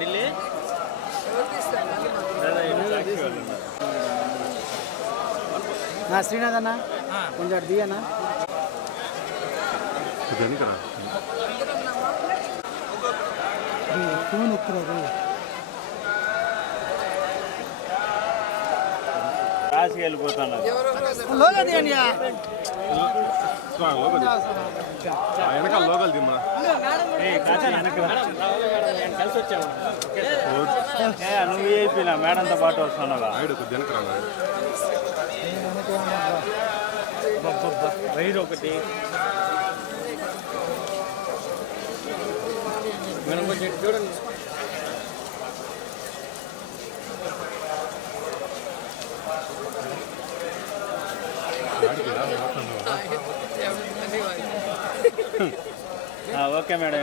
ఢిల్లీ శ్రీనాథ్ అన్న కొంచెం అటు దిగన్నా ఫోన్ ఎత్తురాదు కాశీ వెళ్ళిపోతాను వెనకాల లోకల్ దిమ్మా కలిసి వచ్చాము నువ్వు అయిపోయినా మేడంతో పాటు వస్తున్నావా రైడ్ ఒకటి మనం కొంచెం చూడండి ఓకే మేడం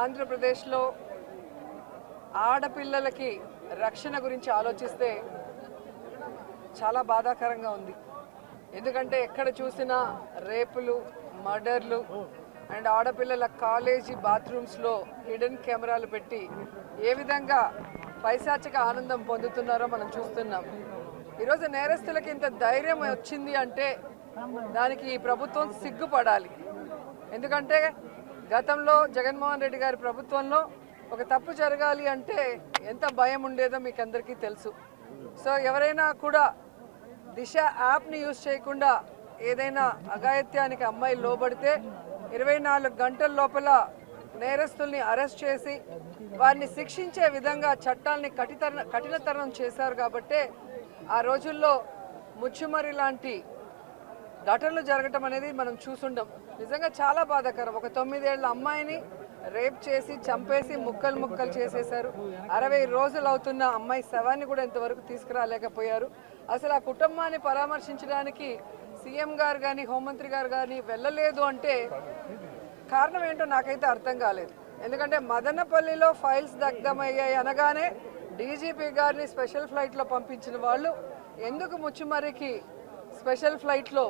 ఆంధ్రప్రదేశ్లో ఆడపిల్లలకి రక్షణ గురించి ఆలోచిస్తే చాలా బాధాకరంగా ఉంది. ఎందుకంటే ఎక్కడ చూసినా రేపులు, మర్డర్లు అండ్ ఆడపిల్లల కాలేజీ బాత్రూమ్స్లో హిడెన్ కెమెరాలు పెట్టి ఏ విధంగా పైశాచిక ఆనందం పొందుతున్నారో మనం చూస్తున్నాం. ఈరోజు నేరస్తులకి ఇంత ధైర్యం వచ్చింది అంటే దానికి ఈ ప్రభుత్వం సిగ్గుపడాలి. ఎందుకంటే గతంలో జగన్మోహన్ రెడ్డి గారి ప్రభుత్వంలో ఒక తప్పు జరగాలి అంటే ఎంత భయం ఉండేదో మీకు అందరికీ తెలుసు. సో ఎవరైనా కూడా దిశ యాప్ని యూజ్ చేయకుండా ఏదైనా అఘాయిత్యానికి అమ్మాయి లోబడితే 24 గంటల లోపల నేరస్తుల్ని అరెస్ట్ చేసి వారిని శిక్షించే విధంగా చట్టాలని కఠినతరం చేశారు. కాబట్టే ఆ రోజుల్లో ముచ్చుమరి లాంటి ఘటనలు జరగటం అనేది మనం చూసుండం. నిజంగా చాలా బాధాకరం. ఒక 9 ఏళ్ల అమ్మాయిని రేప్ చేసి చంపేసి ముక్కలు ముక్కలు చేసేశారు. 60 రోజులు అవుతున్న అమ్మాయి శవాన్ని కూడా ఇంతవరకు తీసుకురాలేకపోయారు. అసలు ఆ కుటుంబాన్ని పరామర్శించడానికి సీఎం గారు కానీ హోంమంత్రి గారు కానీ వెళ్ళలేదు అంటే కారణం ఏంటో నాకైతే అర్థం కాలేదు. ఎందుకంటే మదనపల్లిలో ఫైల్స్ దగ్ధమయ్యాయి అనగానే డీజీపీ గారిని స్పెషల్ ఫ్లైట్లో పంపించిన వాళ్ళు ఎందుకు ముచ్చుమరికి స్పెషల్ ఫ్లైట్లో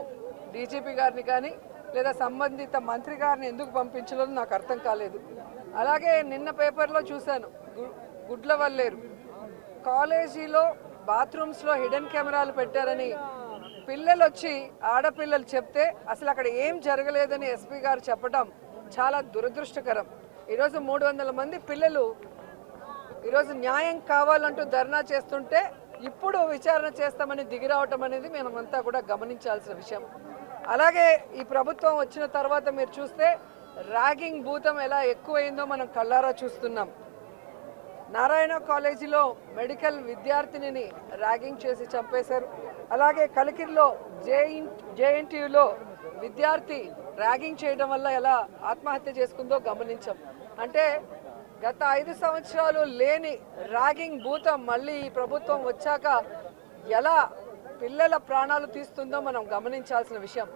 డీజీపీ గారిని కానీ లేదా సంబంధిత మంత్రి గారిని ఎందుకు పంపించలేదో నాకు అర్థం కాలేదు. అలాగే నిన్న పేపర్లో చూశాను, గుడ్లవల్లేరు కాలేజీలో బాత్రూమ్స్లో హిడెన్ కెమెరాలు పెట్టారని పిల్లలు వచ్చి ఆడపిల్లలు చెప్తే అసలు అక్కడ ఏం జరగలేదని ఎస్పీ గారు చెప్పడం చాలా దురదృష్టకరం. ఈరోజు 300 మంది పిల్లలు ఈరోజు న్యాయం కావాలంటూ ధర్నా చేస్తుంటే ఇప్పుడు విచారణ చేస్తామని దిగిరావటం అనేది మేమంతా కూడా గమనించాల్సిన విషయం. అలాగే ఈ ప్రభుత్వం వచ్చిన తర్వాత మీరు చూస్తే ర్యాగింగ్ భూతం ఎలా ఎక్కువైందో మనం కళ్ళారా చూస్తున్నాం. నారాయణ కాలేజీలో మెడికల్ విద్యార్థినిని ర్యాగింగ్ చేసి చంపేశారు. అలాగే కలికిరిలో జేఎన్టీయూలో విద్యార్థి ర్యాగింగ్ చేయడం వల్ల ఎలా ఆత్మహత్య చేసుకుందో గమనించాం. అంటే గత 5 సంవత్సరాలు లేని ర్యాగింగ్ భూతం మళ్ళీ ఈ ప్రభుత్వం వచ్చాక ఎలా పిల్లల ప్రాణాలు తీస్తుందో మనం గమనించాల్సిన విషయం.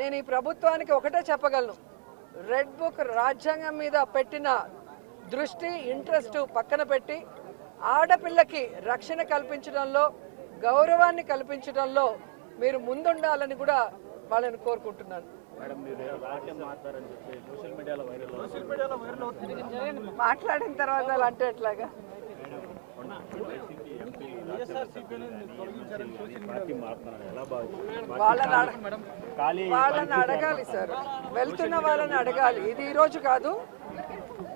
నేను ఈ ప్రభుత్వానికి ఒకటే చెప్పగలను, రెడ్ బుక్ రాజ్యాంగం మీద పెట్టిన దృష్టి ఇంట్రెస్ట్ పక్కన పెట్టి ఆడపిల్లకి రక్షణ కల్పించడంలో గౌరవాన్ని కల్పించడంలో మీరు ముందుండాలని కూడా వాళ్ళని కోరుకుంటున్నాను. మాట్లాడిన తర్వాత అలా అంటే ఎట్లాగా వాళ్ళని అడగాలి సార్, వెళ్తున్న వాళ్ళని అడగాలి. ఇది ఈరోజు కాదు,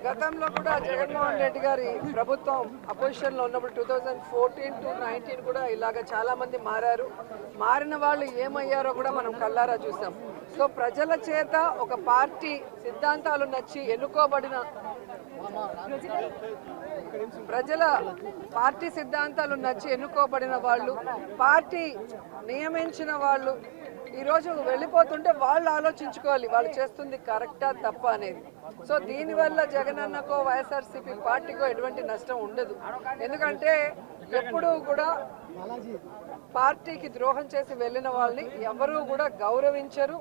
గతంలో కూడా జగన్మోహన్ రెడ్డి గారి ప్రభుత్వం అపోజిషన్లో ఉన్నప్పుడు 2014 to 19 కూడా ఇలాగ చాలామంది మారారు. మారిన వాళ్ళు ఏమయ్యారో కూడా మనం కళ్ళారా చూసాం. సో ప్రజల చేత ఒక పార్టీ సిద్ధాంతాలు నచ్చి ఎన్నుకోబడిన ప్రజల పార్టీ సిద్ధాంతాలు నచ్చి ఎన్నుకోబడిన వాళ్ళు, పార్టీ నియమించిన వాళ్ళు ఈరోజు వెళ్ళిపోతుంటే వాళ్ళు ఆలోచించుకోవాలి వాళ్ళు చేస్తుంది కరెక్టా తప్ప అనేది. సో దీనివల్ల జగనన్నకో వైఎస్ఆర్సీపీ పార్టీకో ఎటువంటి నష్టం ఉండదు. ఎందుకంటే ఎప్పుడూ కూడా పార్టీకి ద్రోహం చేసి వెళ్ళిన వాళ్ళని ఎవరూ కూడా గౌరవించరు.